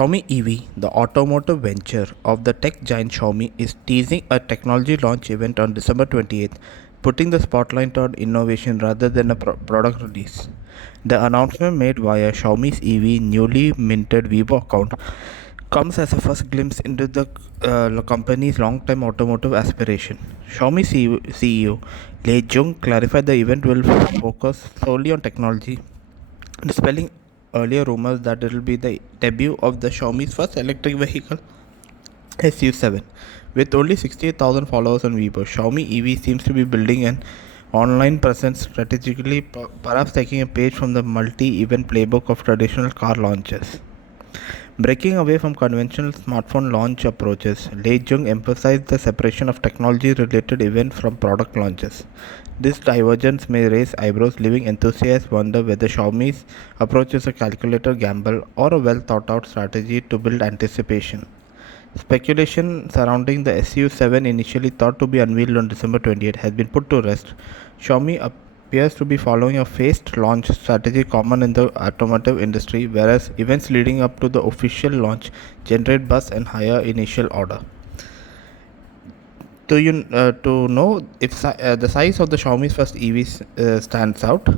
Xiaomi EV, the automotive venture of the tech giant Xiaomi, is teasing a technology launch event on December 28th, putting the spotlight on innovation rather than a product release. The announcement made via Xiaomi's EV newly minted Weibo account comes as a first glimpse into the company's long-term automotive aspiration. Xiaomi CEO Lei Jung clarified the event will focus solely on technology, dispelling earlier rumors that it will be the debut of the Xiaomi's first electric vehicle, SU7. With only 68,000 followers on Weibo, Xiaomi EV seems to be building an online presence strategically, perhaps taking a page from the multi-event playbook of traditional car launches. Breaking away from conventional smartphone launch approaches, Lei Jung emphasized the separation of technology-related events from product launches. This divergence may raise eyebrows, leaving enthusiasts wonder whether Xiaomi's approach is a calculated gamble or a well-thought-out strategy to build anticipation. Speculation surrounding the SU7, initially thought to be unveiled on December 28, has been put to rest. Xiaomi appears to be following a phased launch strategy common in the automotive industry, whereas events leading up to the official launch generate buzz and higher initial order. To know if the size of the Xiaomi's first EV stands out,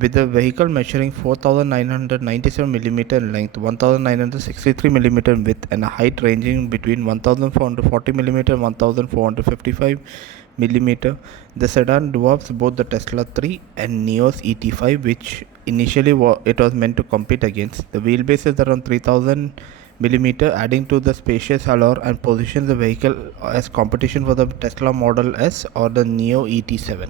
with the vehicle measuring 4,997mm in length, 1,963mm in width, and a height ranging between 1,440mm and 1,455mm, the sedan dwarfs both the Tesla 3 and Neo's ET5, which initially it was meant to compete against. The wheelbase is around 3,000mm, adding to the spacious allure and positions the vehicle as competition for the Tesla Model S or the Neo ET7.